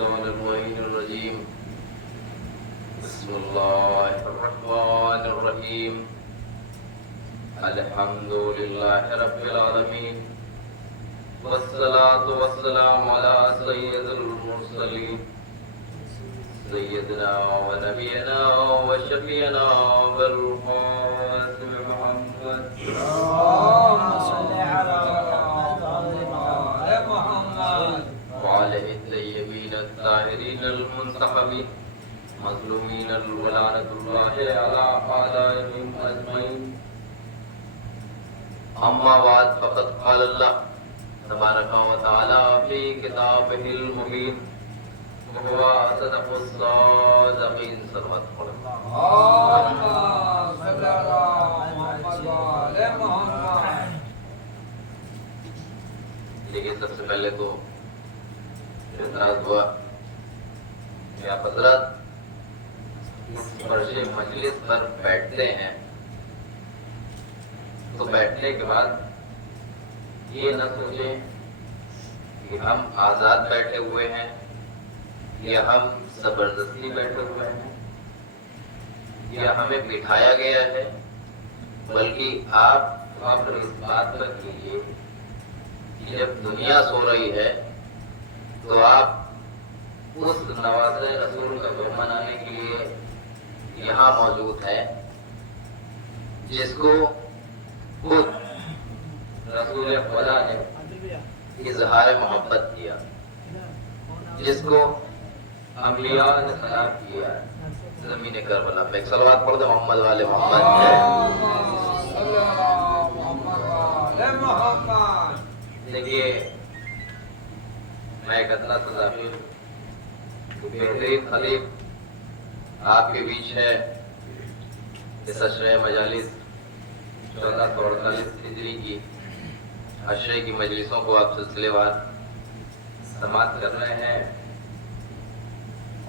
الشيطان اللعين الرجيم بسم الله الرحمن الرحيم الحمد لله رب العالمين والصلاة والسلام على سيد المرسلين سيدنا ونبينا وشفينا بالقاسم محمد اللهم صل على محمد وعلى الطيبين الطاهرين المنتخبين مظلومين ولعنة الله على أعدائهم أجمعين أما بعد فقد قال الله تبارك وتعالى في كتابه المبين وهو أصدق الصادقين صلوات الله اللهم صل على محمد وعلى محمد. لیکن سب سے پہلے تو اعتراض ہوا کہ آپ حضرات اس فرش مجلس پر بیٹھتے ہیں تو بیٹھنے کے بعد یہ نہ سوچیں کہ ہم آزاد بیٹھے ہوئے ہیں یا ہم زبردستی بیٹھے ہوئے ہیں یا ہمیں بٹھایا گیا ہے، بلکہ آپ فخر اس بات پر کیجیے کہ جب دنیا سو رہی ہے تو آپ اس نواز رسول کا غم منانے کے لیے یہاں موجود ہیں جس کو خود رسول خدا نے اظہار محبت کیا، جس کو انبیاء نے خطاب کیا زمین کربلا میں. ایک صلوات پڑھ دیں محمد والے محمد. دیکھیے میں ایک ادنا تذاکر بہترین خطیب آپ کے بیچ ہے. اس عشرہ مجالس 1448 ہجری کی عشرے کی مجلسوں کو آپ سلسلے وار سماعت کر رہے ہیں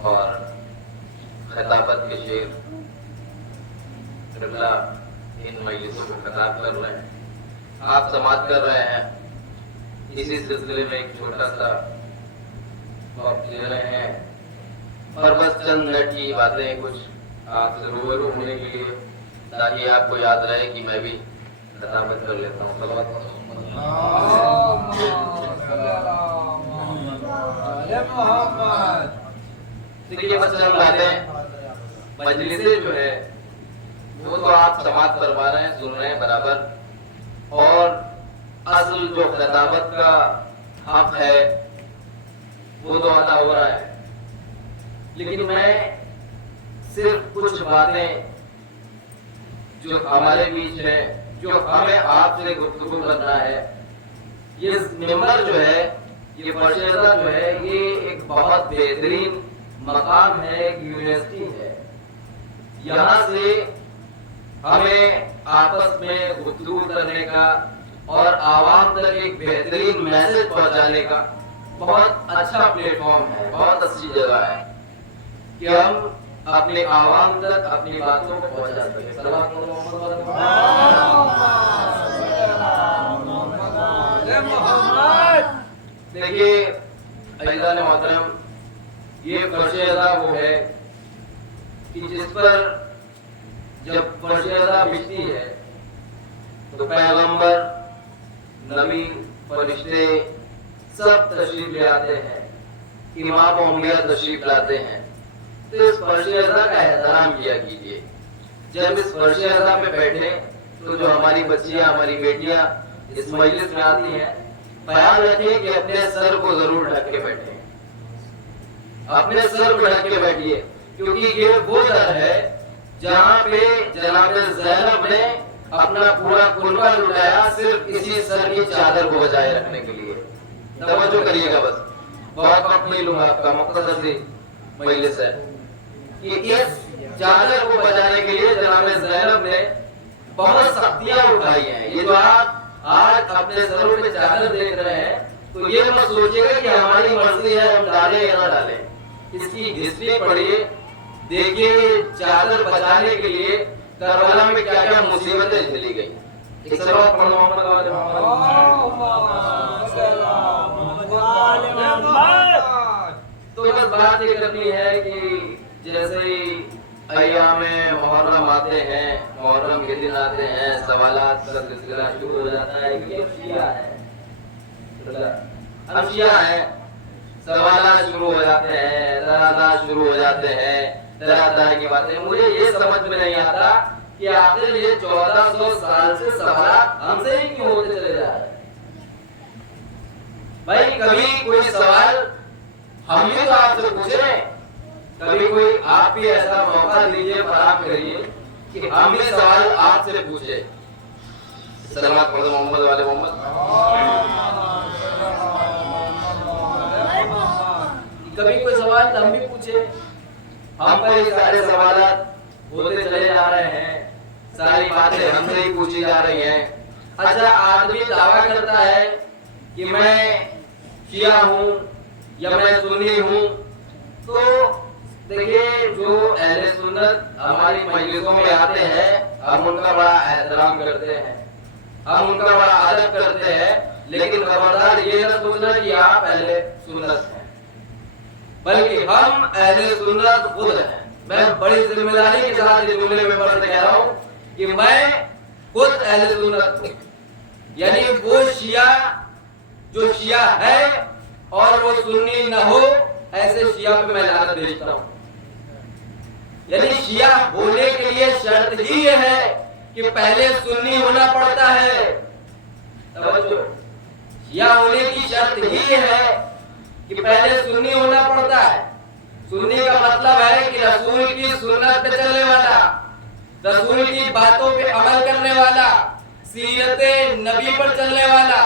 اور خطابت کے شعر قبلہ ان مجلسوں کو خطاب کر رہے ہیں، آپ سماعت کر رہے ہیں. اسی سلسلے میں ایک چھوٹا سا وقت لے رہے ہیں اور بس چند منٹ کی باتیں کچھ آپ سے روبرو ہونے کے لیے، تاکہ آپ کو یاد رہے کہ میں بھی خطابت کر لیتا ہوں. صلوات دیکھیے بس چند باتیں. مجلسیں جو ہے وہ تو آپ سماعت فرما رہے ہیں، سن رہے ہیں برابر، اور اصل جو خطابت کا حق ہے وہ تو ادا ہو رہا ہے. لیکن میں صرف کچھ باتیں جو ہمارے بیچ ہے، جو ہمیں آپ سے گفتگو کرنا ہے. یہ ممبر جو ہے، یہ فرشیدہ جو ہے، یہ ایک بہت بہترین مقام ہے، ایک یونیورسٹی ہے. یہاں سے ہمیں آپس میں گفتگو کرنے کا اور عوام تک ایک بہترین میسج پہنچانے کا بہت اچھا پلیٹ فارم ہے، بہت اچھی جگہ ہے کہ ہم اپنے عوام تک اپنی باتوں کو پہنچا سکیں. دیکھیے عزیزان محترم، یہ فرش ادا وہ ہے کہ جس پر جب فرش ادا بچتی ہے تو پیغمبر، نبی، فرشتے سب تشریف لے آتے ہیں، امام و انبیاء تشریف لاتے ہیں. تو اس فرش ادا کا احترام کیا کیجیے. جب اس فرش ادا پہ بیٹھے تو جو ہماری بچیاں، ہماری بیٹیاں اس مجلس میں آتی ہیں، خیال رکھیں کہ اپنے سر کو ضرور ڈھک کے بیٹھیں، اپنے سر کو ڈھک کے بیٹھیے، کیونکہ یہ وہ در ہے جہاں پہ جناب زینب نے اپنا پورا کنبہ لٹایا صرف اسی سر کی چادر کو بجائے رکھنے کے لیے. توجہ کریے گا، بس بہت وقت نہیں لوں گا آپ کا، مختصر سی مجلس ہے. کہ اس چادر کو بجانے کے لیے جناب زینب نے بہت سختیاں اٹھائی ہیں. یہ جو آپ آج اپنے سروں پہ چادر دیکھ رہے ہیں تو یہ مت سوچیے گا کہ ہماری مرضی ہے ہم ڈالیں یا نہ ڈالیں. اس کی ہسٹری پڑھیے، دیکھیے چادر بچانے کے لیے کربلا میں کیا کیا مصیبتیں جھیلی گئی. ایک صلوات پڑھو محمد والے محمد. تو بس بات یہ کرنی ہے کہ جیسے ہی ایام محرم آتے ہیں، محرم کے دن آتے ہیں، سوالات کا سلسلہ شروع ہو جاتا ہے کہ اب شیعہ ہے، اب شیعہ ہے، سوالات شروع ہو جاتے ہیں، اعتراضات شروع ہو جاتے ہیں، طرح طرح کی باتیں. مجھے یہ سمجھ میں نہیں آتا کہ آخر یہ 1400 سال سے سوالات ہم سے ہی کیوں ہوتے چلے جا رہے ہیں. بھائی کبھی کوئی سوال ہم بھی تو آپ سے پوچھیں، کبھی کوئی آپ بھی ایسا موقع دیجیے، فراہم کریے کہ ہم بھی سوال آپ سے پوچھے. سلامات پڑھو محمد والے محمد. کبھی کوئی سوال ہم بھی پوچھے. ہم پر یہ سارے سوالات ہوتے چلے جا رہے ہیں، ساری باتیں ہم سے ہی پوچھی جا رہی ہیں. اچھا آدمی دعویٰ کرتا ہے کہ میں شیعہ ہوں یا میں سنی ہوں، تو دیکھیے جو اہل سنت ہماری مجلسوں میں آتے ہیں ہم ان کا بڑا احترام کرتے ہیں، ہم ان کا بڑا ادب کرتے ہیں، لیکن خبردار یہ نہ سوچنا کہ آپ اہل سنت ہیں، بلکہ ہم اہل سنت خود ہیں. میں بڑی ذمہ داری کے ساتھ اس جملے میں پڑھ کہہ رہا ہوں کہ میں خود اہل سنت ہوں. یعنی وہ شیعہ جو شیعہ ہے اور وہ سنی نہ ہو، ایسے شیعہ پہ میں لعنت بھیجتا ہوں. یعنی شیعہ ہونے کے لیے شرط ہی یہ ہے کہ پہلے سنی ہونا پڑتا ہے. توجہ، شیعہ ہونے کی شرط ہی یہ ہے کہ پہلے سنی ہونا پڑتا ہے. سنی کا مطلب ہے کہ رسول کی سنت پہ چلنے والا، رسول کی باتوں پہ عمل کرنے والا، سیرت نبی پر چلنے والا،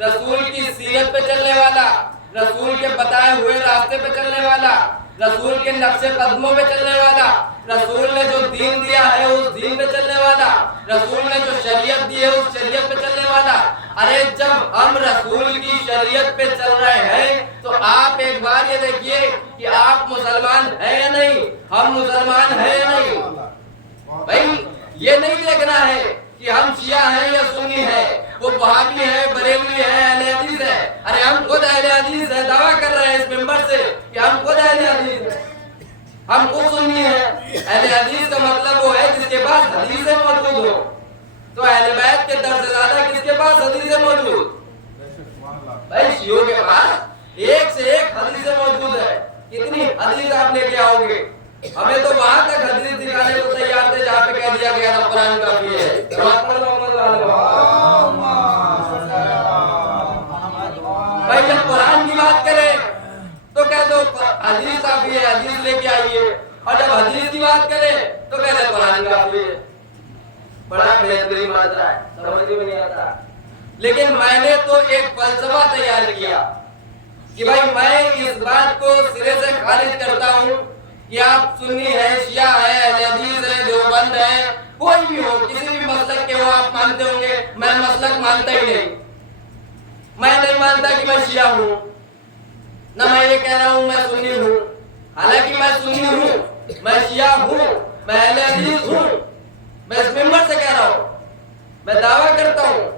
رسول کی سیرت پہ چلنے والا، رسول کے بتائے ہوئے راستے پہ چلنے والا، رسول کے نقش قدموں پہ چلنے والا، رسول نے جو دین دیا ہے اس دین پہ چلنے والا، رسول نے جو شریعت دی ہے اس شریعت پہ چلنے والا. ارے جب ہم رسول کی شریعت پہ چل رہے ہیں تو آپ ایک بار یہ دیکھیے کہ آپ مسلمان ہیں یا نہیں، ہم مسلمان ہیں یا نہیں. بھائی یہ نہیں دیکھنا ہے کہ ہم شیعہ ہیں یا سنی ہیں، وہ وہابی ہے، بریلوی ہے، اہل حدیث ہے. ارے ہم خود اہل حدیث ہیں، دعویٰ کر رہے ہیں اس منبر سے کہ ہم خود اہل حدیث ہیں، ہم خود سنی ہیں. اہل حدیث کا مطلب وہ ہے جس کے پاس حدیثیں موجود ہوں. تو اہل بیت کے درجے زیادہ کس کے پاس حدیثیں موجود؟ بھائی شیعوں کے پاس ایک سے ایک حدیثیں موجود ہے. کتنی حدیث آپ لے کے آؤ گے؟ ہمیں تو وہاں تک حدیث دکھانے کو تیار تھے جہاں پہ کہہ دیا گیا تھا قرآن کافی ہے. بھائی جب قرآن کی بات کریں تو کہہ دو حدیث کافی ہے، حدیث لے کے آئیے، اور جب حدیث کی بات کریں تو کہہ دیں قرآن کافی ہے. بڑا بہترین بات ہے، سمجھ میں نہیں آتا. لیکن میں نے تو ایک فلسفہ تیار کیا کہ بھائی میں اس بات کو سرے سے خارج کرتا ہوں کہ آپ سنی ہیں، شیعہ ہیں، اہل حدیث ہیں، دیوبند ہیں، کوئی بھی ہو، کسی بھی مسلک کے ہو آپ مانتے ہوں گے. میں مسلک مانتا ہی نہیں. میں نہیں مانتا کہ میں شیعہ ہوں، نہ میں یہ کہہ رہا ہوں میں سنی ہوں. حالانکہ میں سنی ہوں، میں شیعہ ہوں، میں اہل حدیث ہوں. میں اس ممبر سے کہہ رہا ہوں، میں دعویٰ کرتا ہوں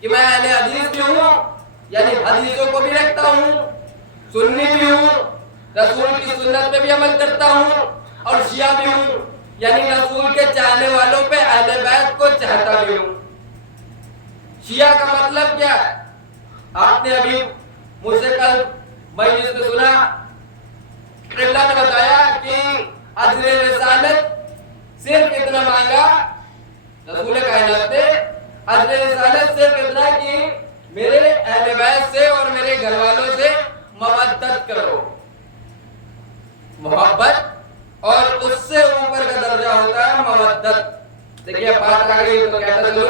کہ میں اہل حدیث بھی ہوں، یعنی حدیثوں کو بھی رکھتا ہوں، سنی بھی ہوں، رسول کی سنت پہ بھی عمل کرتا ہوں، اور شیعہ بھی ہوں، یعنی رسول کے چاہنے والوں پہ اہل بیت کو چاہتا بھی ہوں. شیعہ کا مطلب کیا ہے؟ آپ نے ابھی مجھ سے کل مجلس میں سنا، اللہ نے بتایا کہ اجر رسالت صرف اتنا مانگا رسول کائنات نے، اجر رسالت صرف اتنا کہ میرے اہل بیت سے اور میرے گھر والوں سے مودت کرو. محبت اور اس سے اوپر کا درجہ ہوتا ہے مودت. دیکھیے بات آ گئی تو کہتا چلوں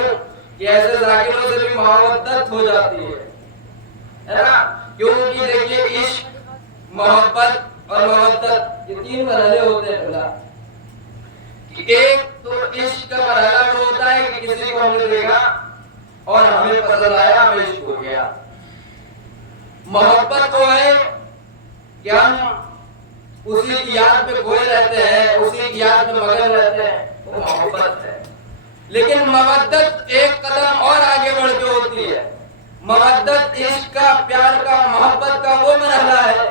کہ ایسے ذاکروں سے بھی مودت ہو جاتی ہے نا. کیونکہ دیکھیے عشق، محبت اور مودت یہ تین مرحلے ہوتے ہیں. ایک تو عشق کا مرحلہ وہ ہوتا ہے کہ کسی کو ہم نے دیکھا اور ہمیں پسند آیا، ہمیں عشق ہو گیا. محبت وہ ہے کہ ہم اسی کی یاد پہ کھوئے رہتے ہیں، اسی کی یاد میں مگن رہتے ہیں، وہ محبت ہے. لیکن مودت ایک قدم اور آگے بڑھ کے ہوتی ہے. مودت عشق کا، پیار کا، محبت کا وہ مرحلہ ہے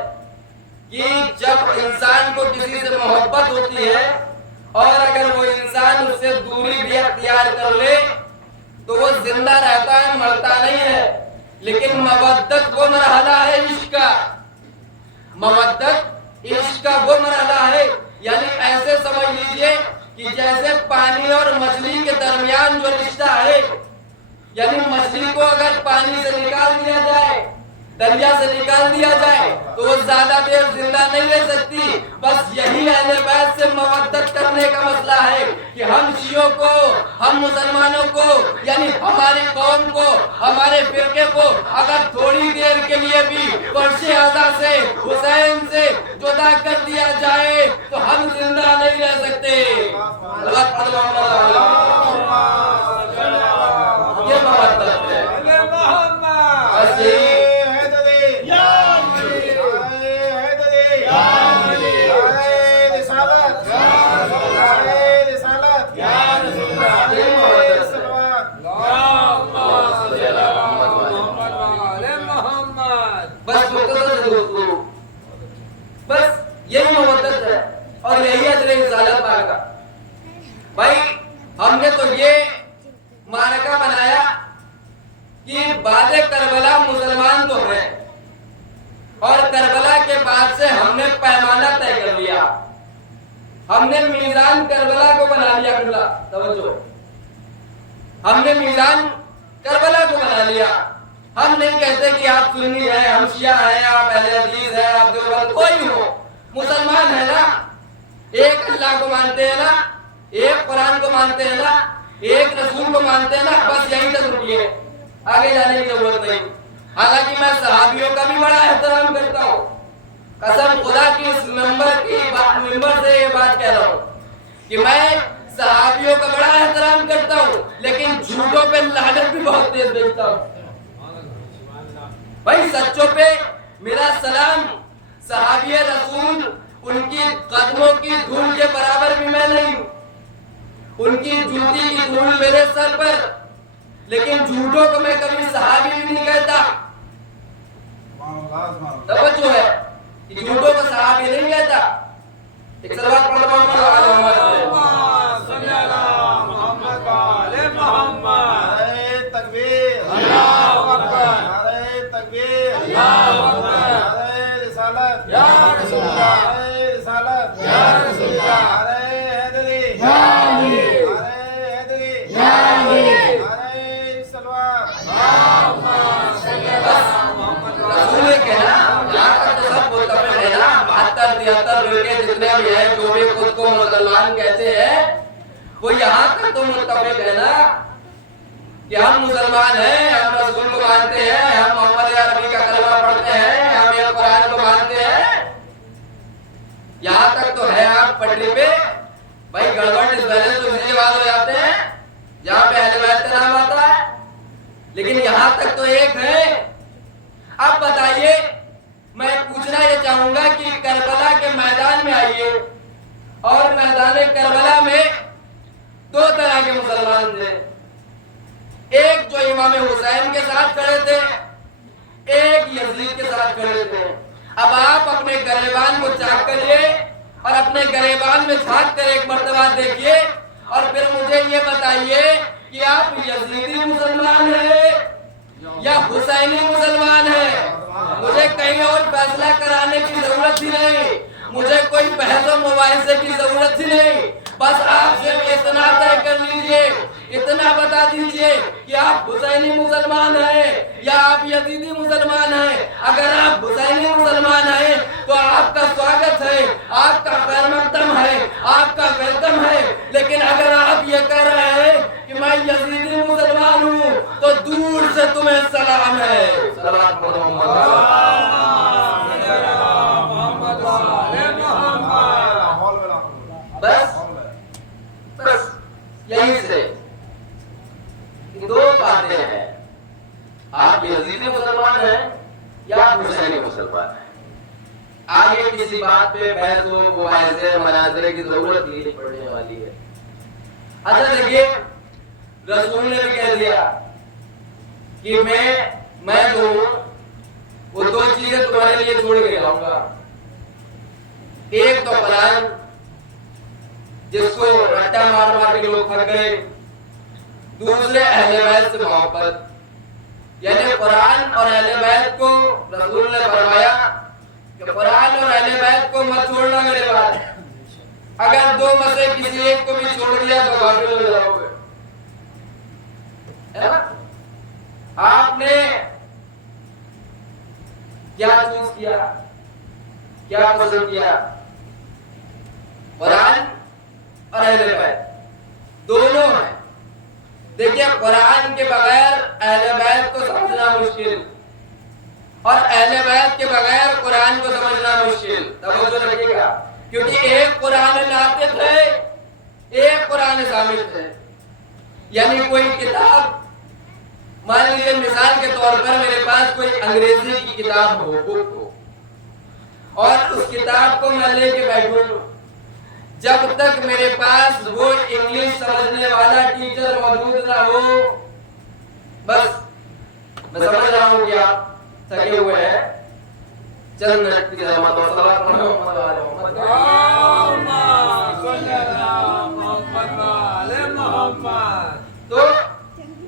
کہ جب انسان کو کسی سے محبت ہوتی ہے اور اگر وہ انسان اس سے دوری بھی اختیار کر لے تو وہ زندہ رہتا ہے، مرتا نہیں ہے. لیکن مودت وہ مرحلہ ہے عشق کا، مودت عشق کا وہ مرحلہ ہے، یعنی ایسے سمجھ لیجئے کہ جیسے پانی اور مچھلی کے درمیان جو رشتہ ہے، یعنی مچھلی کو اگر پانی سے نکال دیا جائے، دریا سے نکال دیا جائے تو وہ زیادہ دیر زندہ نہیں رہ سکتی. بس یہی اہل بیت سے مودت کرنے کا مسئلہ ہے کہ ہم شیعوں کو، ہم مسلمانوں کو، یعنی ہماری قوم کو، ہمارے فرقے کو اگر تھوڑی دیر کے لیے بھی فرش اعضا سے، حسین سے جدا کر دیا جائے تو ہم زندہ نہیں رہ سکتے. یہ مودت ہے. بس یہی یہی مودت ہے اور یہی اجر رسالت پاک کا. بھائی ہم نے تو یہ معرکہ بنایا کہ بعد کربلا مسلمان تو ہیں اور کربلا کے بعد سے ہم نے پیمانہ طے کر لیا، ہم نے میزان کربلا کو بنا لیا. کربلا توجہ، ہم نے میزان کربلا کو بنا لیا. ہم نہیں کہتے کہ آپ سنی ہیں، ہم شیعہ ہیں، آپ اہل حدیث ہیں، آپ دیوبند، کوئی ہو، مسلمان ہے نا، ایک اللہ کو مانتے ہیں نا، ایک قرآن کو مانتے ہیں نا، ایک رسول کو مانتے ہیں نا. بس یہی تک رکیے، آگے جانے کی ضرورت نہیں. حالانکہ میں صحابیوں کا بھی بڑا احترام کرتا ہوں، قسم خدا کی اس ممبر سے یہ بات کہہ رہا ہوں کہ میں صحابیوں کا بڑا احترام کرتا ہوں، لیکن جھوٹوں پہ لعنت بھی بہت تیز بھیجتا ہوں. بھائی سچوں پہ میرا سلام. صحابی رسول ان کی قدموں کی دھول کے برابر بھی میں نہیں ہوں، ان کی جوتی کی دھول میرے سر پر، لیکن جھوٹوں کو میں کبھی صحابی بھی نہیں کہتا. توجہ ہے کہ جھوٹوں کو صحابی نہیں کہتا. ایک صلوات پڑھ محمد صلی اللہ محمد والے محمد. نعرہ تکبیر، اللہ اکبر، نعرہ تکبیر، اللہ اکبر، نعرہ رسالت یا رسول اللہ، نعرہ رسالت یا رسول اللہ، نعرہ حیدری یا علی، نعرہ حیدری یا علی، نعرہ صلوات اللہم صلی اللہ محمد. رسول نے کہنا یہاں تک تو سب متفق ہے نا، 72-73 فرقے جتنے بھی ہیں جو بھی خود کو مسلمان کہتے ہیں وہ یہاں تک تو متفق ہے نا کہ ہم مسلمان ہیں، ہم رسول کو مانتے ہیں، ہم محمد عربی کا کلمہ پڑھتے ہیں، ہم یہ قرآن کو مانتے ہیں. یہاں تک تو ہے. آپ پٹری پہ بھائی گڑبڑ اس وجہ سے اسی کے بعد ہو جاتے ہیں جہاں پہ اہل بیت کا نام آتا ہے، لیکن یہاں تک تو ایک ہے. اب بتائیے، میں پوچھنا یہ چاہوں گا کہ کربلا کے میدان میں آئیے اور میدان کربلا میں دو طرح کے مسلمان تھے. ایک جو امام حسین کے ساتھ کھڑے تھے، ایک یزید کے ساتھ کھڑے تھے. اب آپ اپنے گریبان کو چاک کریے اور اپنے گریبان میں جھانک کر ایک مرتبہ دیکھیے اور پھر مجھے یہ بتائیے کہ آپ یزیدی مسلمان ہیں یا حسینی مسلمان ہیں. مجھے کہیں اور فیصلہ کرانے کی ضرورت ہی نہیں، مجھے کوئی بحث و مباحثے کی ضرورت ہی نہیں. بس آپ سے اتنا طے کر لیجئے، اتنا بتا دیجئے کہ آپ حسینی مسلمان ہیں یا آپ یزیدی مسلمان ہیں. اگر آپ حسینی مسلمان ہیں تو آپ کا سواگت ہے، آپ کا خیر مقدم ہے، آپ کا ویلکم ہے. لیکن اگر آپ یہ کہہ رہے ہیں کہ میں یزیدی مسلمان ہوں تو دور سے تمہیں سلام ہے. صلوات پڑھو محمد والے محمد. بس یہیں سے دو باتیں ہیں، آپ یزیدی مسلمان ہیں یا آپ حسینی مسلمان ہیں. آگے کسی بات پہ بحث و مباحثے مناظرے کی ضرورت ہی نہیں پڑنے والی ہے. اچھا دیکھیے، رسول نے بھی کہہ دیا کہ میں جو ہوں وہ دو چیزیں تمہارے لیے چھوڑ کے جاؤں گا. ایک تو قرآن جس کو رٹا مار مار کے لوگ تھک گئے، دوسرے اہل بیت سے محبت، یعنی قرآن اور اہل بیت کو رسول نے فرمایا کہ قرآن اور اہل بیت کو مت چھوڑنا میرے بعد، اگر دو میں سے کسی ایک کو بھی چھوڑ دیا تو غافل ہو جاؤ گے. آپ نے کیا چوز کیا، کیا پسند کیا؟ قرآن اور اہل بیت دونوں ہیں. دیکھیے قرآن کے بغیر اہل بیت کو سمجھنا مشکل اور اہل بیت کے بغیر قرآن کو سمجھنا مشکل. توجہ رکھیے گا، کیونکہ ایک قرآن ناطق ہے، ایک قرآن صامت ہے. یعنی کوئی کتاب، مان لیجیے مثال کے طور پر میرے پاس کوئی انگریزی کی کتاب ہو، بک ہو، اور اس کتاب کو میں لے کے بیٹھوں، جب تک میرے پاس وہ انگلش سمجھنے والا ٹیچر موجود نہ ہو، بس میں سمجھ رہا ہوں کہ آپ تھکے ہوئے ہیں، چند منٹ کی زحمت اور صلاح محمد تو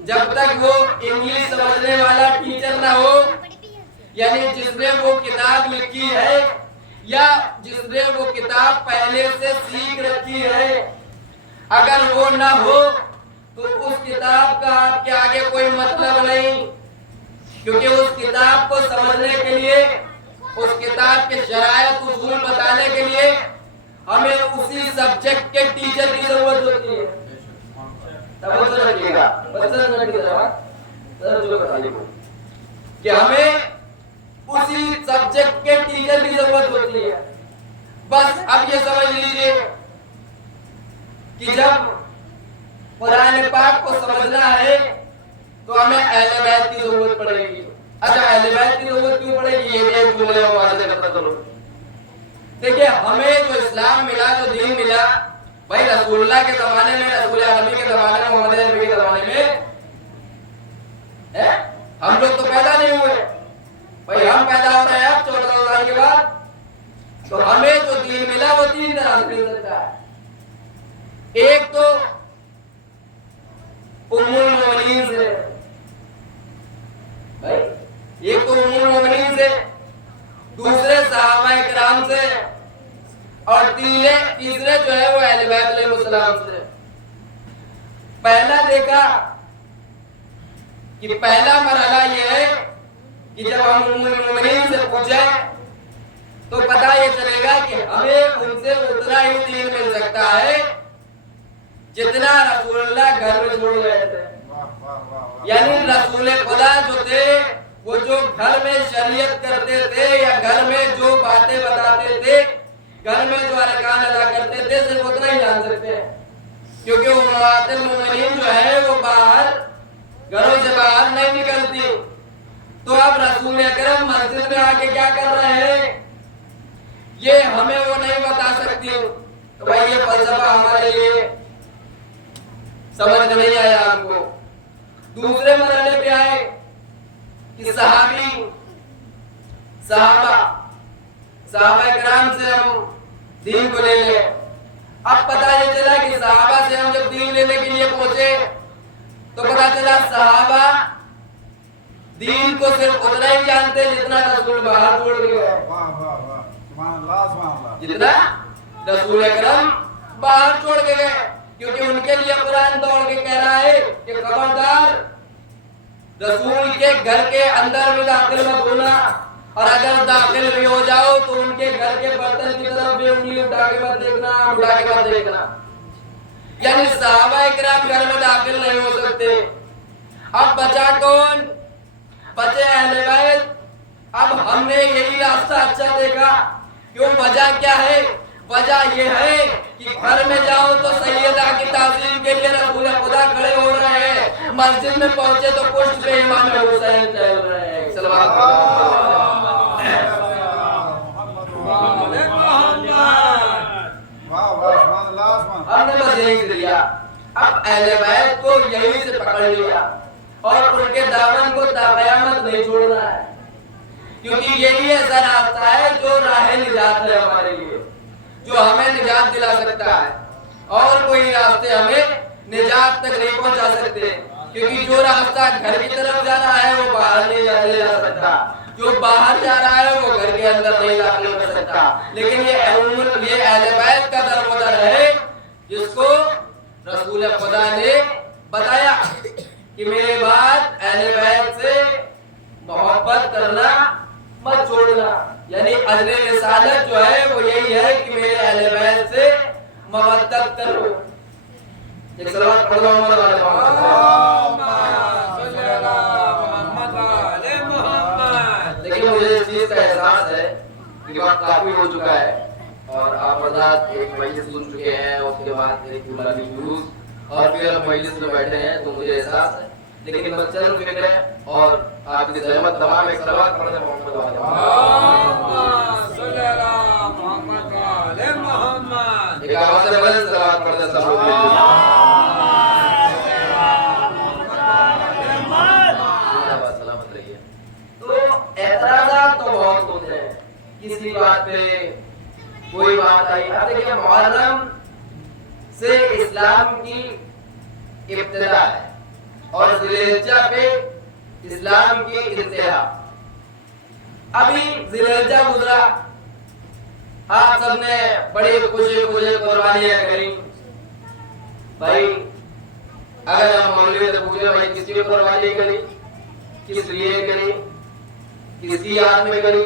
جب تک وہ انگلش سمجھنے والا ٹیچر نہ ہو، یعنی جس نے وہ کتاب لکھی ہے یا جس نے وہ کتاب پہلے سے سیکھ رکھی ہے، اگر وہ نہ ہو تو اس کتاب کا آپ کے آگے کوئی مطلب نہیں. کیونکہ اس کتاب کو سمجھنے کے لیے، اس کتاب کے شرائط اصول بتانے کے لیے ہمیں اسی سبجیکٹ کے ٹیچر کی ضرورت ہوتی ہے. توجہ رکھیے گا، کہ ہمیں اسی سبجیکٹ کے ٹیچر کی ضرورت ہوتی ہے. بس اب یہ سمجھ لیجئے کہ جب قرآن پاک کو سمجھنا ہے تو ہمیں اہل بیت کی ضرورت پڑے گی. اچھا اہل بیت کی ضرورت کیوں پڑے گی؟ یہ بھی ایک جملے میں واضح کرتا چلو. دیکھیے ہمیں جو اسلام ملا، جو دین ملا، بھائی رسول اللہ کے زمانے میں، رسول عربی کے زمانے میں، محمد عربی کے زمانے میں ہم لوگ تو پیدا نہیں ہوئے. بھائی ہم پیدا ہو رہے ہیں اب 14 سال کے بعد. تو ہمیں جو دین ملا وہ 3 طرح سے مل سکتا ہے. ایک تو ام المؤمنین سے، بھائی ایک تو ام المؤمنین سے، دوسرے صحابہ کرام سے، اور تیسرے جو ہے وہ اہل بیت علیہ السلام سے. پہلا دیکھا کہ پہلا مرحلہ یہ ہے کہ جب ہم ام المؤمنین سے پوچھیں تو پتہ یہ چلے گا کہ ہمیں ان سے اتنا ہی دین مل سکتا ہے جتنا رسول اللہ گھر میں چھوڑ گئے تھے. یعنی رسول خدا جو تھے وہ جو گھر میں شریعت کرتے تھے یا گھر میں جو باتیں بتاتے تھے، گھر میں جو ارکان ادا کرتے تھے، صرف اتنا ہی جان سکتے ہیں. کیونکہ امہات المؤمنین جو ہے وہ باہر، گھروں سے باہر نہیں نکلتی. تو اب رسول اکرم مسجد میں آ کے کیا کر رہے ہیں یہ ہمیں وہ نہیں بتا سکتی. تو بھائی یہ فلسفہ ہمارے لیے سمجھ میں نہیں آیا آپ کو. دوسرے مرحلے پہ آئے کہ صحابہ کرام سے ہم دین کو لے لیں. اب پتہ یہ چلا کہ صحابہ سے ہم جب دین لینے کے لیے پہنچے تو پتہ چلا صحابہ دین کو صرف اتنا ہی جانتے جتنا رسول باہر چھوڑ کے گئے، جتنا رسول اکرم باہر چھوڑ کے گئے. کیونکہ ان کے لیے قرآن دوڑ کے کہہ رہا ہے کہ خبردار رسول کے گھر کے اندر بھی داخل مت ہونا، اور اگر داخل بھی ہو جاؤ تو ان کے گھر کے برتن کی طرف بھی انگلی اٹھا کے مت دیکھنا، اٹھا کے مت دیکھنا. یعنی صحابہ کرام گھر میں داخل نہیں ہو سکتے. اب بچا کون؟ بچے اہل بیت. اب ہم نے یہی راستہ اچھا دیکھا. کیوں؟ وجہ کیا ہے؟ وجہ یہ ہے کہ گھر میں جاؤ تو سیدہ کی تعظیم کے لیے رسول خدا کھڑے ہو رہے ہیں، مسجد میں پہنچے تو پشت پہ امام حسین چل رہے ہیں. ہم نے بس یہی لیا. اب اہل بیت کو یہی سے پکڑ لیا اور ان کے دامن کو تا قیامت نہیں چھوڑنا ہے، کیونکہ یہی ایسا راستہ ہے جو راہ نجات ہے ہمارے لیے. جو ہمیں نجات دلا سکتا ہے، اور کوئی راستے ہمیں نجات تک نہیں پہنچا سکتے، کیونکہ جو راستہ گھر کی طرف جا رہا ہے وہ باہر نہیں جا سکتا، جو باہر جا رہا ہے وہ گھر کے اندر نہیں داخل کر سکتا۔ لیکن یہ اہل بیت کا در و در ہے جس کو رسول خدا نے بتایا کہ میرے بعد اہل بیت سے محبت کرنا مت چھوڑنا، یعنی اجر رسالت جو ہے وہ یہی ہے کہ میرے اہل بیت سے مودت کرو۔ ایک صلوات پڑھ لو محمد علیہ محمد۔ لیکن مجھے اس چیز کا احساس ہے کہ وقت کافی ہو چکا ہے اور آپ حضرات ایک مجلس سن چکے ہیں، اس کے بعد ایک طلبی جلوس، اور پھر ہم مجلس میں بیٹھے ہیں، تو مجھے احساس ہے، لیکن بس چند فکر ہے اور آپ کی زحمت تمام ایک صلوات پڑھ دیں محمد علیہ محمد۔ ایک آواز سے بلند صلوات پڑھ دیں سب لوگ۔ اعتراضات تو بہت ہوتے ہیں، کسی بات پہ کوئی بات آئی۔ اب دیکھیں محرم سے اسلام کی ابتدا ہے اور ذی الحجہ پہ اسلام کی انتہا۔ ابھی ذی الحجہ گزرا، آپ سب نے بڑی خوشی خوشی قربانیاں کریں۔ بھائی اگر ہم مولوی سے پوچھے بھائی کس کی قربانی کری، کس لیے کری، کس کی یاد میں کری،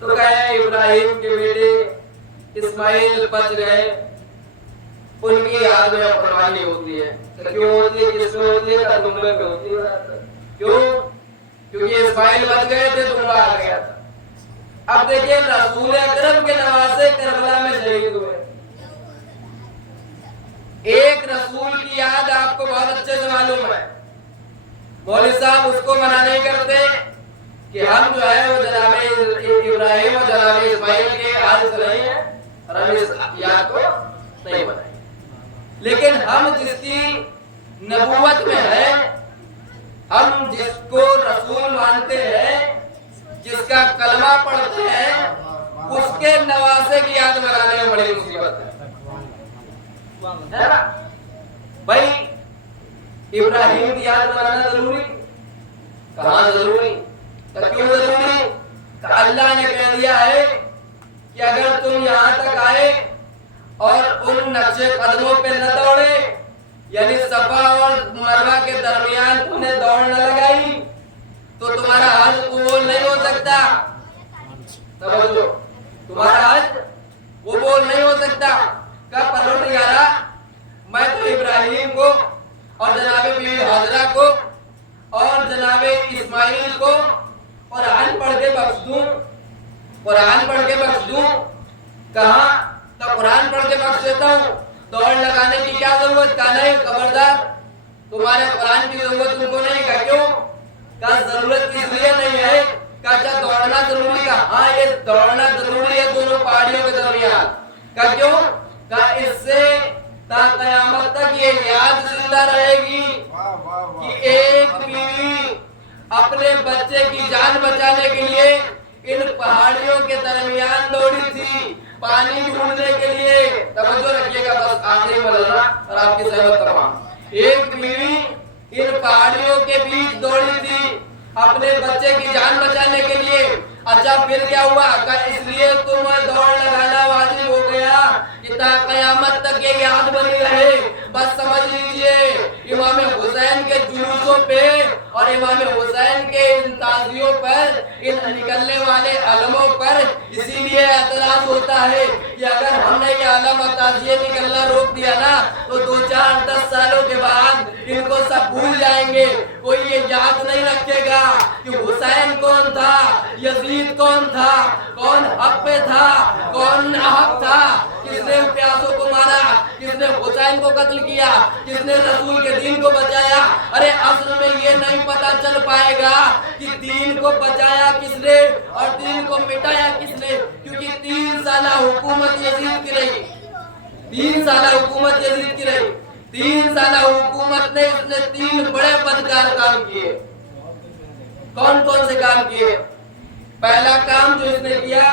تو کہے ابراہیم کے بیٹے اسماعیل بچ گئے، ان کی یاد میں قربانی ہوتی ہے۔ تو کیوں ہوتی ہے، کس میں ہوتی ہے؟ دمبے میں ہوتی ہے۔ کیوں؟ کیونکہ اسماعیل بچ گئے تھے، دمبا آ گیا تھا۔ اب دیکھیں رسول اکرم کے نواسے کربلا میں شہید ہوئے۔ ایک رسول کی یاد آپ کو بہت اچھے سے معلوم ہے، مولوی صاحب اس کو منع نہیں کرتے کہ ہم جو ہے وہ جناب ابراہیم اور جناب اسماعیل کے حال نہیں ہیں اور ہم اس یاد کو نہیں بنائیں، لیکن ہم جس کی نبوت میں ہیں، ہم جس کو رسول مانتے ہیں، جس کا کلمہ پڑھتے ہیں، اس کے نواسے کی یاد منانے میں بڑی مصیبت ہے نا؟ بھائی ابراہیم کی یاد منانا ضروری؟ کہاں ضروری؟ کیوں ضروری؟ اللہ نے کہہ دیا ہے کہ اگر تم یہاں تک آئے اور ان نقش قدموں پہ نہ دوڑے، یعنی صفا اور مروہ کے درمیان تم نے دوڑ نہ لگائی، تو تمہارا حج قبول نہیں ہو سکتا۔ توجہ، تمہارا حج قبول نہیں ہو سکتا۔ کہ پروردگارا میں تو ابراہیم کو اور جناب بی حاضرہ کو اور جناب اسماعیل کو قرآن پڑھ کے بخش دوں، قرآن پڑھ کے بخش دوں۔ کہاں؟ تو قرآن پڑھ کے بخش دیتا ہوں، دوڑ لگانے کی کیا ضرورت؟ کہا نہیں، خبردار، تمہارے قرآن کی ضرورت تم کو نہیں۔ کہا کیوں؟ کہا ضرورت اس لیے نہیں ہے، کہا کیا دوڑنا ضروری؟ کہا ہاں یہ دوڑنا ضروری ہے دونوں پہاڑیوں کے درمیان۔ کہا کیوں؟ کہا اس سے تا قیامت تک یہ یاد زندہ رہے گی کہ ایک بیوی اپنے بچے کی جان بچانے کے لیے ان پہاڑیوں کے درمیان دوڑی تھی پانی ڈھونڈنے کے لیے۔ توجہ رکھیے گا، بس آخری ملنا اور آپ کی صحبت تمام۔ ایک بیوی ان پہاڑیوں کے بیچ دوڑی تھی اپنے بچے کی جان بچانے کے لیے۔ اچھا پھر کیا ہوا؟ کہ اس لیے تمہیں دوڑ لگانا واجب ہو گیا کہ تا قیامت تک یہ یاد بنی رہے۔ بس سمجھ لیجئے امام حسین کے جلوسوں پہ اور امام حسین کے ان تازیوں پر، ان نکلنے والے علموں پر اسی لیے اعتراض ہوتا ہے کہ اگر ہم نے یہ علم اور تازیے نکلنا روک دیا نا تو 2-4-10 سالوں کے بعد ان کو سب بھول جائیں گے، کوئی یہ یاد نہیں رکھے گا کہ حسین کون تھا، یزید کون تھا، کون حق پہ تھا، کون ناحق تھا، کس نے پیاسوں کو مارا، کس نے حسین کو قتل کیا، کس نے رسول کے دین کو بچایا۔ ارے اصل میں یہ نہیں پتا چل پائے گا کہ دین کو بچایا کس نے اور دین کو مٹایا کس نے، کیونکہ 3 سالہ حکومت یزید کی رہی، 3 سالہ حکومت یزید کی رہی۔ 3 سالہ حکومت نے اس نے 3 بڑے بدکار کام کیے۔ کون کون سے کام کیے؟ پہلا کام جو اس نے کیا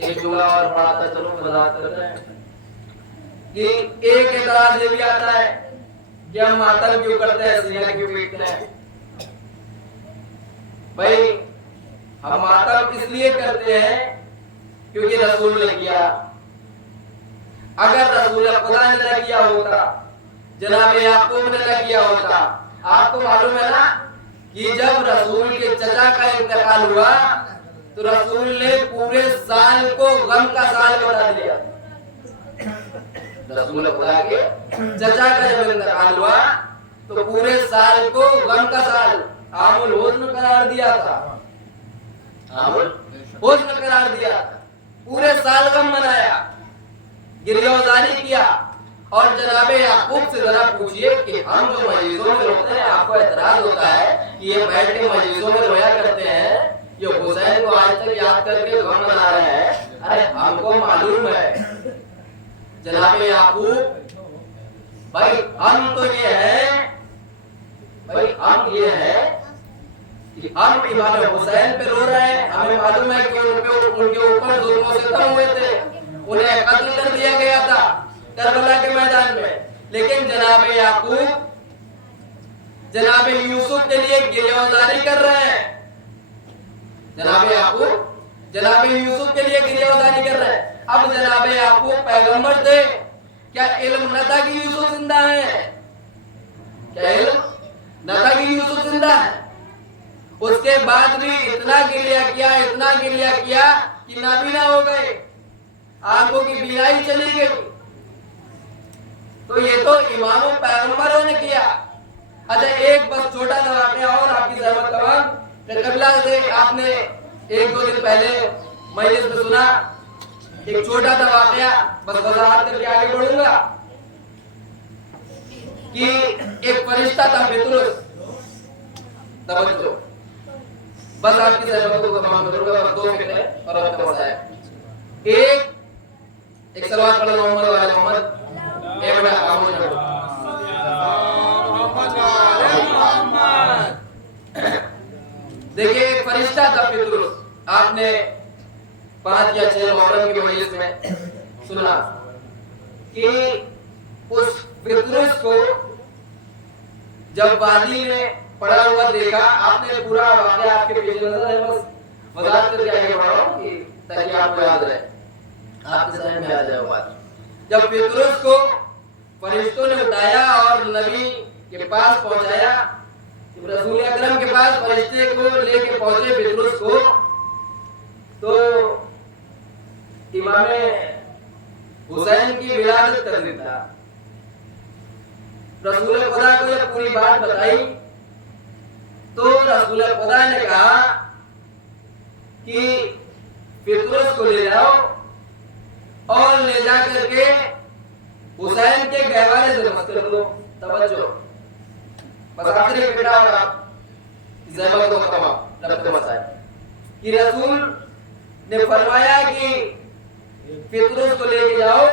ایک جملہ اور پڑھاتا چلو وضاحت کرتے ہیں کہ ایک اعتراض یہ بھی آتا ہے کہ ہم ماتم کیوں کرتے ہیں, سینہ کیوں پیٹتے ہیں. بھائی ہم ماتم اس لیے کرتے ہیں کیونکہ رسول نے کیا. اگر رسول خدا نے نہ کیا ہوتا, جناب یعقوب نے نہ کیا ہوتا, آپ کو معلوم ہے نا کہ جب رسول کے چچا کا انتقال ہوا تو رسول نے پورے سال کو غم کا سال بتا دیا. رسول خدا کے چچا کا جب انتقال ہوا تو پورے سال کو غم کا سال عام الحزن قرار دیا تھا. عام الحزن قرار دیا تھا. پورے سال غم منایا, گریہ وزاری کیا. اور جناب یعقوب سے ذرا پوچھئے کہ ہم جو مجلسوں میں روتے ہیں, آپ کو اعتراض ہوتا ہے کہ یہ بیٹھ کے مجلسوں میں رویا کرتے ہیں, یہ حسین کو آج تک یاد کر کے غم منا رہے ہیں. ارے ہم کو معلوم ہے جناب یعقوب, بھائی ہم تو یہ ہیں, بھائی ہم یہ ہیں کہ ہم امام حسین پہ رو رہے ہیں. ہمیں معلوم ہے کہ ان کے اوپر ظلم و ستم ہوئے تھے, انہیں قتل کر دیا گیا تھا کربلا کے میدان میں. لیکن جناب یعقوب جناب یوسف کے لیے گریہ وزاری کر رہے ہیں. جناب یعقوب جناب یوسف کے لیے گریہ وزاری کر رہے ہیں. اب جناب یعقوب پیغمبر تھے, کیا علم نہ تھا کہ یوسف زندہ ہے؟ کیا علم نہ تھا کہ یوسف زندہ ہے؟ اس کے بعد بھی اتنا گریہ کیا کہ نابینا ہو گئے, آنکھوں کی بینائی چلی گئی. تو یہ تو امام و پیغمبروں نے کیا. اچھا ایک بس چھوٹا سا واقعہ اور آپ کی زحمت کمان, قبلہ سے آپ نے ایک دو دن پہلے مجلس میں سنا, ایک چھوٹا سا واقعہ بس وضاحت کر کے آگے بڑھوں گا کہ ایک فرشتہ تھا پطرس. توجہ, بس آپ کی زحمت کو تمام کروں گا, بس دو فکریں اور آپ کا مسائل. ایک سلوات پڑھو محمد و آل محمد. ایک بڑا خاموش کرو. دیکھیے ایک فرشتہ تھا پطرس, آپ نے 5 یا 6 محرم کی مجلس میں سنا کہ اس پطرس کو جب وادی میں پڑا ہوا دیکھا. آپ نے پورا واقعہ آپ کے پیش نظر ہے, بس وضاحت کر کے آگے بڑھا رہا ہوں کہ تاکہ آپ کو یاد رہے, آپ کے ذہن میں آ جائے بات. جب پطرس کو فرشتوں نے اٹھایا اور نبی کے پاس پہنچایا, رسول اکرم کے پاس فرشتے کو لے کے پہنچے پطرس کو, تو امام حسین کی ولادت کا دن تھا. رسول خدا کو جب پوری بات بتائی تو رسول خدا نے کہا کہ پطرس کو لے جاؤ اور لے جا کر کے حسین کے گہوارے سے مس کر دو. توجہ, بس آخری بیٹا اور آپ زحمت کو تمام ربط مسائل کہ رسول نے فرمایا کہ پطرس کو لے کے جاؤ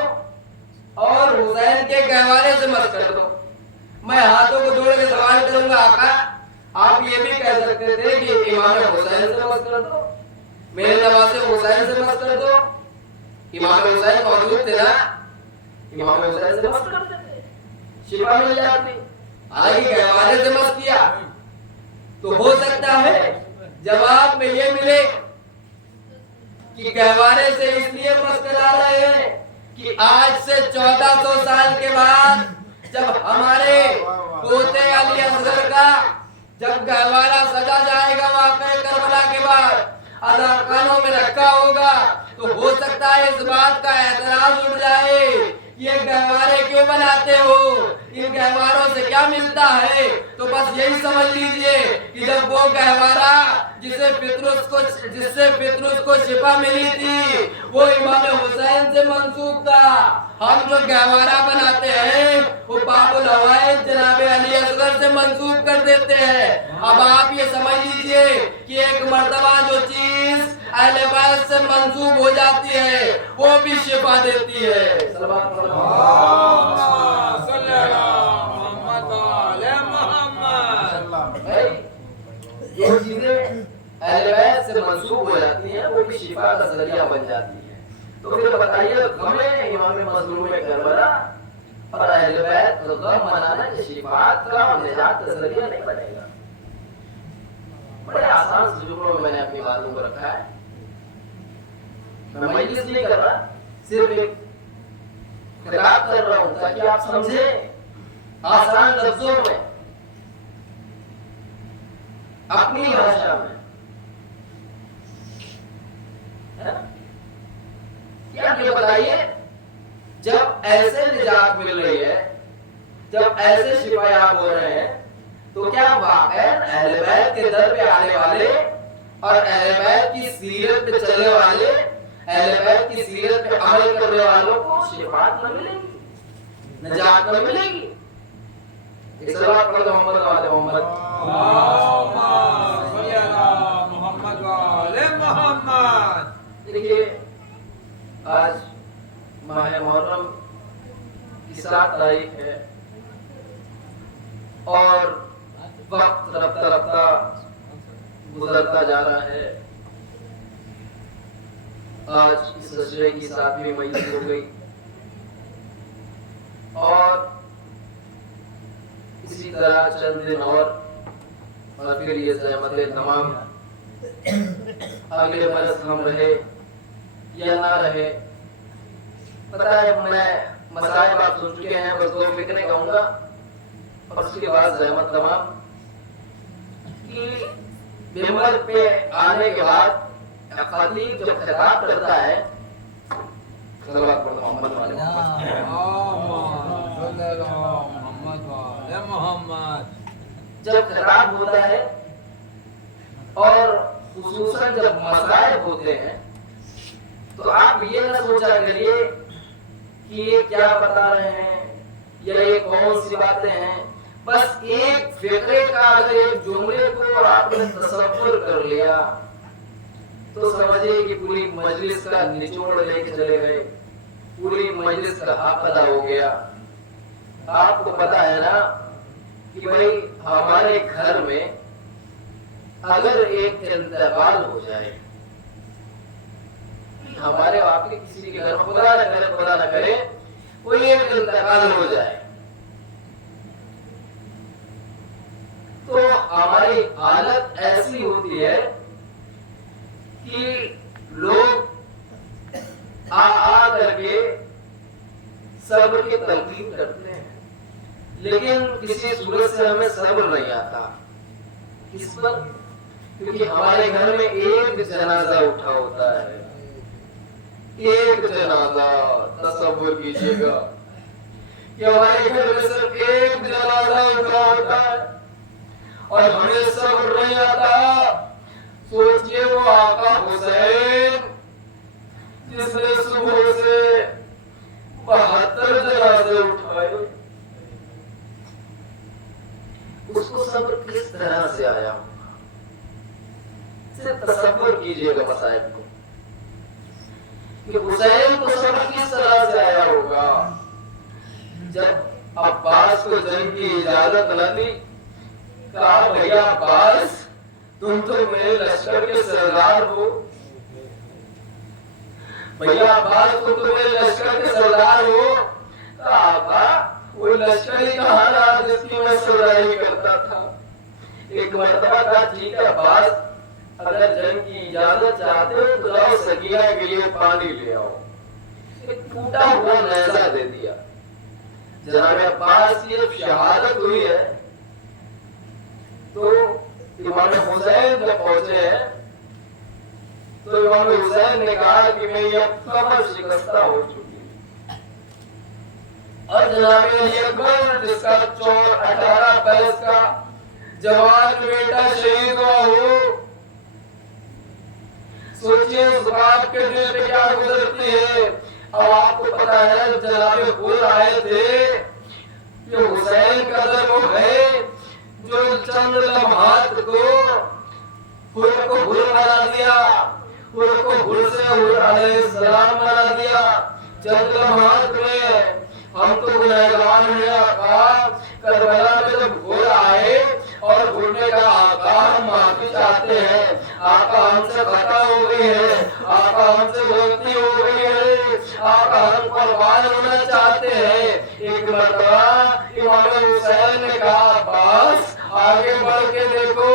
اور حسین کے گہوارے سے مس کر دو. میں ہاتھوں کو جوڑ کے سوال کروں گا, آقا آپ یہ بھی کہہ سکتے تھے کہ امام حسین سے مس کر دو, میرے نواسے حسین سے مس کر دو. امام حسین موجود تھے نا, امام حسین سے مس کر دیتے, شفا مل جاتی. آگے گہوارے سے مس کیا تو ہو سکتا ہے جواب میں یہ ملے کہ گہوارے سے اس لیے مس کرا رہے ہیں کہ آج سے 1400 سال کے بعد جب ہمارے پوتے علی اصغر کا جب گہوارہ سجا جائے گا واقعہ کربلا کے بعد, ادارخانوں میں رکھا ہوگا, تو ہو سکتا ہے اس بات کا اعتراض اٹھ جائے, یہ گہوارے کیوں بناتے ہو, ان گہواروں سے کیا ملتا ہے. تو بس یہی سمجھ لیجئے کہ جب وہ گہوارہ جس سے پطرس کو شفا ملی تھی وہ امام حسین سے منسوب تھا. ہم جو گہوارہ بناتے ہیں وہ باب الحوائج جناب علی اصغر سے منسوب کر دیتے ہیں. اب آپ یہ سمجھ لیجئے کہ ایک مرتبہ جو چیز اہل بیت سے منسوب ہو جاتی ہے وہ بھی شفا دیتی ہے. جو چیزیں اہل بیت سے منسوب ہو جاتی ہیں وہ بھی شفا کا ذریعہ بن جاتی ہے. تو پھر بتائیے ہمیں امام مظلوم کربلا اور اہل بیت کا غم منانا یہ شفاعت کا اور نجات کا ذریعہ نہیں بنے گا. بڑے آسان جملوں میں میں نے اپنی باتوں کو رکھا ہے. میں مجلس نہیں کر رہا, صرف ایک خطاب کر رہا ہوں تاکہ آپ سمجھیں آسان لفظوں میں اپنی بھاشا میں. کیا یہ بتائیے جب ایسے نجات مل رہی ہے, جب ایسے شفایاب ہو رہے ہیں, تو کیا واقعا اہل بیت کے در پہ آنے والے اور اہل بیت کی سیرت پہ چلنے والے, اہل بیت کی سیرت پہ عمل کرنے والوں کو شفاعت نہ ملے گی, نجات نہ ملے گی؟ ایک صلوات پڑھ دو محمد والے محمد. اللهم صل على محمد وعلى محمد. دیکھیے آج ماہ محرم کی 7 تاریخ ہے اور وقت رفتہ رفتہ گزرتا جا رہا ہے. آج اس اشرے کی 7ویں مجلس ہو گئی اور اسی طرح چند دن اور پھر یہ زحمت تمام اگلے برس ہم رہے یا نہ رہے. پتہ ہے میں مسائل آپ سن چکے ہیں, بس 2 فکریں کہوں گا اور اس کے بعد زحمت تمام. کہ ممبر پہ آنے کے بعد خطیب جب خطاب کرتا ہے, صلوات پڑھو محمد والے محمد, اللهم صل على محمد وعلى محمد. جب خطاب ہوتا ہے اور خصوصاً جب مسائل ہوتے ہیں تو آپ یہ نہ سوچا کریے کہ یہ کیا بتا رہے ہیں یا یہ کون سی باتیں ہیں. بس ایک فقرے کا اگر ایک جملے کو آپ نے تصور کر لیا تو سمجھیے کہ پوری مجلس کا نچوڑ لے کے چلے گئے, پوری مجلس کا حق ادا ہو گیا. آپ کو پتا ہے نا کہ بھائی ہمارے گھر میں اگر ایک انتقال ہو جائے, ہمارے آپ کے کسی کے گھر میں خدا نہ کرے کوئی ایک انتقال ہو جائے, تو ہماری حالت ایسی ہوتی ہے کہ لوگ آ کر کے صبر کی تلقین کرتے ہیں, لیکن کسی صورت سے ہمیں صبر نہیں آتا. کس پر؟ کیونکہ ہمارے گھر میں ایک جنازہ اٹھا ہوتا ہے, ایک جنازہ. تصور کیجیے گا کہ ہمارے گھر میں صرف ایک جنازہ اٹھا ہوتا ہے اور ہمیں صبر نہیں آتا. سوچئے وہ آقا حسین جس نے صبح سے 72 جنازے اٹھائے, اس کو صبر کس طرح سے آیا ہوگا؟ صرف تصور کیجئے گا مسائل کو کہ حسین کو صبر کس طرح سے آیا ہوگا. جب عباس کو جنگ کی اجازت نہ دی, کہا بھیا عباس تم تو میرے لشکر کے سردار ہو, بھیا عباس تم تو میرے لشکر کے سردار ہو. کہا آقا وہ لشکر ہی کہاں رہا جس کی میں سرداری کرتا تھا. ایک مرتبہ کہا ٹھیک ہے عباس اگر جنگ کی اجازت چاہتے ہو تو جاؤ سکینہ کے لیے پانی لے آؤ. ایک ٹوٹا ہوا نیزہ دے دیا. جناب عباس کی جب شہادت ہوئی ہے تو امام حسین جب پہنچے ہیں تو امام حسین نے کہا کہ میں یہ کمر شکستہ ہو چکی ہوں. اور جناب علی اکبر جس کا 18 برس کا جوان بیٹا شہید ہوا ہو, سوچئے اس باپ کے دل پہ کیا گزرتی ہے. اب آپ کو پتا ہے جناب حضور آئے تھے کہ حسین کا در وہ ہے جو چند لمحات کو حر کو حر بنا دیا, حر کو حر سے حر علیہ السلام بنا دیا. چند لمحات میں ہم تو گنہگار ہیں آقا. کربلا میں جب حر آئے اور حر نے کہا آقا ہم معافی چاہتے ہیں, آقا ہم سے خطا ہو گئی ہے, آقا ہم سے غلطی ہو گئی ہے, آقا ہم قربان ہونا چاہتے ہیں. ایک مرتبہ امام حسین نے کہا عباس آگے بڑھ کے دیکھو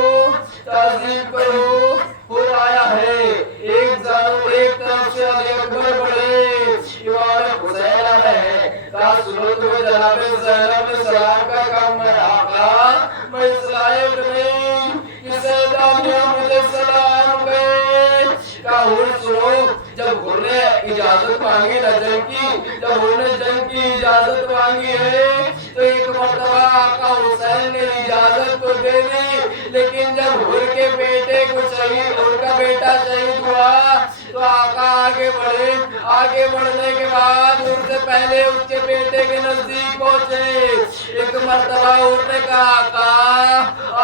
تعظیم کرو ہو آیا ہے. ایک جانو ایک طرف سے علی اکبر بڑھے امام حسین آ رہے ہیں. کہا سنو تو جناب زینب نے سلام کا کام میں آقا میں اس لائق نہیں کہ سیدہ میاں مجھے سلام گئے. کہا سنو جب انہوں نے اجازت مانگی نہ جنگ کی جب انہوں نے جنگ کی اجازت مانگی ہے تو ایک مرتبہ آقا حسین نے اجازت تو دے دی لیکن جب ان کے بیٹے کو شہید ان کا بیٹا شہید ہوا تو آقا آگے بڑھے. آگے بڑھنے کے بعد ان سے پہلے اس کے بیٹے کے نزدیک پہنچے. ایک مرتبہ انہوں نے کہا آقا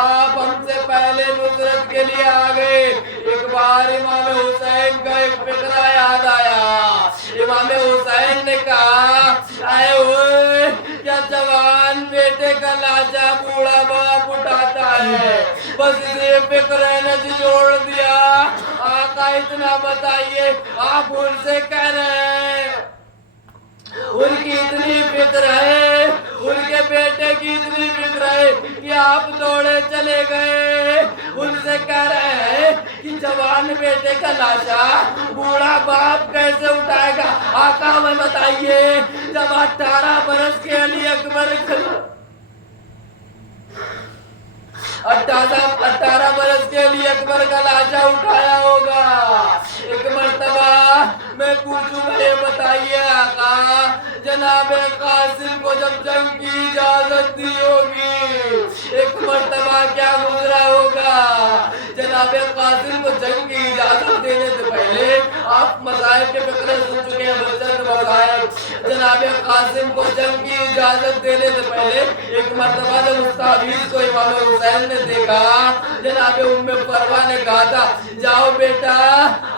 آپ ہم سے پہلے نصرت کے لیے آ گئے. ایک بار امام حسین کا ایک فقرہ یاد آیا. امام حسین نے کہا اے ہوئے کیا جوان بیٹے کا لاشا بوڑھا باپ اٹھاتا ہے بس اسے فقرے نے جوڑ دیا. آقا اتنا بتائیے آپ ان سے کہہ رہے ہیں ان کی اتنی فکر ہے ان کے بیٹے کی اتنی فکر ہے کہ آپ دوڑے چلے گئے. ان سے کہہ رہے ہیں کہ جوان بیٹے کا لاشا بوڑھا باپ کیسے اٹھائے گا. آقا ہمیں بتائیے جب 18 برس کے علی اکبر 18 برس کے لیے اکبر کا لاشا اٹھایا ہوگا. ایک مرتبہ میں پوچھوں گا یہ بتائیے آقا جناب قاسم کو جب جنگ کی اجازت دی ہوگی ایک مرتبہ کیا گزرا ہوگا. جناب قاسم کو جنگ کی اجازت دینے سے پہلے آپ مذاہب کے فقرے سن چکے ہیں بچت مذاہب. جناب قاسم کو جنگ کی اجازت دینے سے پہلے ایک مرتبہ جب مستعفیز کو امام حسین نے دیکھا جناب ام فروا نے کہا تھا جاؤ بیٹا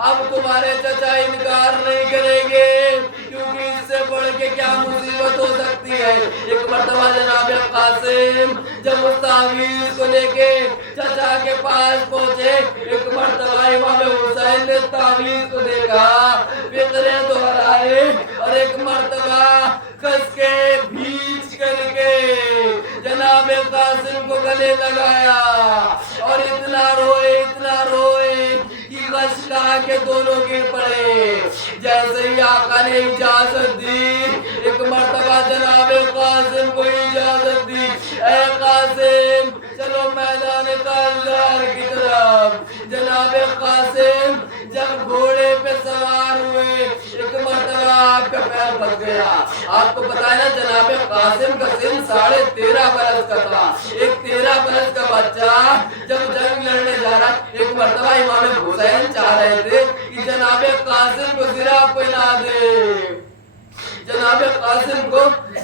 اب تمہارے چچا انکار نہیں کریں گے کیونکہ اس سے بڑھ کے کیا مصیبت ہو سکتی ہے. ایک مرتبہ جناب قاسم جب مستعفیز کو لے کے چچا کے پاس پہنچے ایک مرتبہ امام حسین نے تعویذ کو دیکھا فقرے دہرائے اور ایک مرتبہ کس کے بھیج کر کے جناب قاسم کو گلے لگایا اور اتنا روئے کہ غش کا کے دونوں گر پڑے. جیسے ہی آقا نے اجازت دی ایک مرتبہ جناب قاسم کو اجازت دی اے قاسم چلو میدان کارزار کی طرف. جناب قاسم جب گھوڑے پہ سوار ہوئے ایک مرتبہ آپ کا پیر پھنس گیا. آپ کو پتا ہے نا جناب قاسم کا سن 13.5 برس کا تھا. ایک 13 برس کا بچہ جب جنگ لڑنے جا رہا ایک مرتبہ امام حسین چاہ رہے تھے کہ جناب قاسم کو زرہ پہنا دے جناب قاسم کو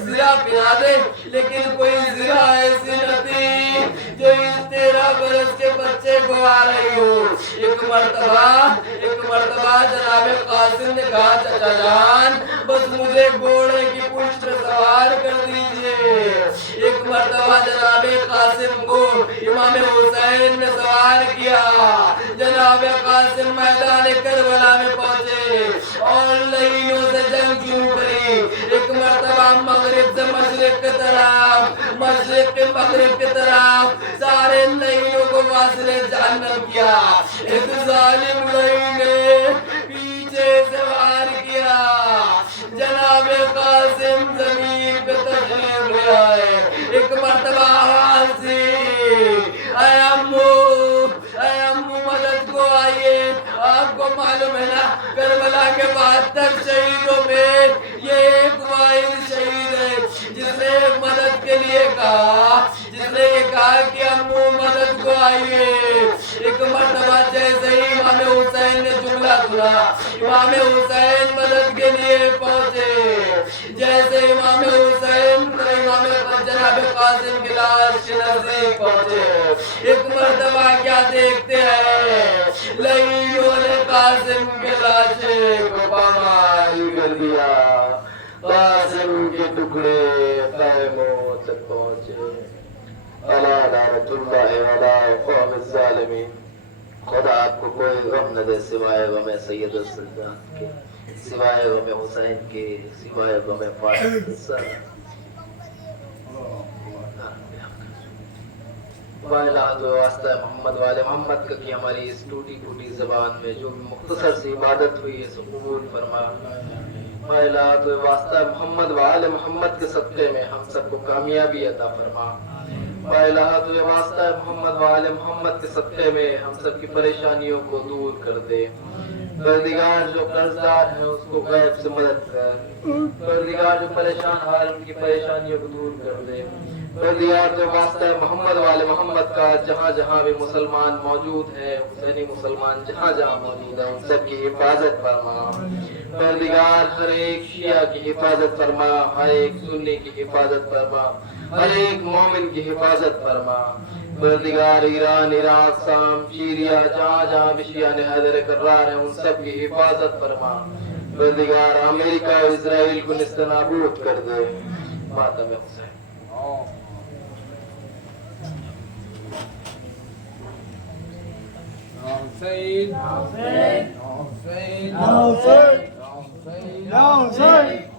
زرہ پہنا دے لیکن کوئی زرہ ایسی نہ تھی جو اس 13 برس کے بچے کو آ رہی ہو. ایک مرتبہ جناب قاسم نے کہا چچا جان بس مجھے گھوڑے کی پشت پہ سوار کر دیجئے. ایک مرتبہ جناب قاسم کو امام حسین نے سوار کیا. جناب قاسم میدان کربلا میں پہنچے اور لہیوں سے جنگ شروع کری. ایک مرتبہ مغرب سے مشرق کی طرف مشرق کے مغرب کی طرف سارے لہیوں کو واصل جہنم کیا. ایک ظالم لہی نے پیچھے سے وار کیا. جناب قاسم زمین پہ تشریف لے آئے. ایک مرتبہ آواز دی اے امو مدد کو آئیے. آپ کو معلوم ہے نا کربلا کے 72 شہیدوں میں یہ ایک واحد شہید ہے جس نے مدد کے لیے کہا جس نے یہ کہا کہ امو مدد کو آئیے. ایک مرتبہ جیسے ہی امام حسین نے جملہ سنا امام حسین مدد کے لیے پہنچے. جیسے امام حسین جناب قاسم کی لاش کے نزدیک پہنچے ایک مرتبہ کیا دیکھتے ہیں لہیوں نے قاسم کے لاشے کو پامال کر دیا. قاسم کے ٹکڑے خیموں تک پہنچے. الا لعنت اللہ علی قوم الظالمین. خدا آپ کو کوئی غم نہ دے سوائے غم سید السلطان کے. سوائے غم حسین کے سوائے غم فاطمہ سر وائلات و واسطہ محمد والے محمد کا کی ہماری اس ٹوٹی پھوٹی زبان میں جو مختصر سی عبادت ہوئی ہے سو قبول فرما وائلات و واسطہ محمد والے محمد کے صدقے میں ہم سب کو کامیابی عطا فرما وائلات و واسطہ محمد والے محمد کے صدقے میں ہم سب کی پریشانیوں کو دور کر دے پروردگار جو قرضدار ہیں اس کو غیب سے مدد کر پروردگار جو پریشان حال ان کی پریشانیوں کو دور کر دے پروردگار جو واسطہ محمد والے محمد کا جہاں جہاں بھی مسلمان موجود ہے حسینی مسلمان جہاں جہاں موجود ہیں ان سب کی حفاظت فرما پروردگار ہر ایک شیعہ کی حفاظت فرما ہر ایک سنی کی حفاظت فرما ہر ایک مومن کی حفاظت فرما پروردگار ایران عراق شام سیریا جہاں جہاں بھی شیعہ حیدر کرار ہیں ان سب کی حفاظت فرما پروردگار امریکہ اور اسرائیل کو نیست نابود کر دے ماتم حسین حسین حسین حسین حسین حسین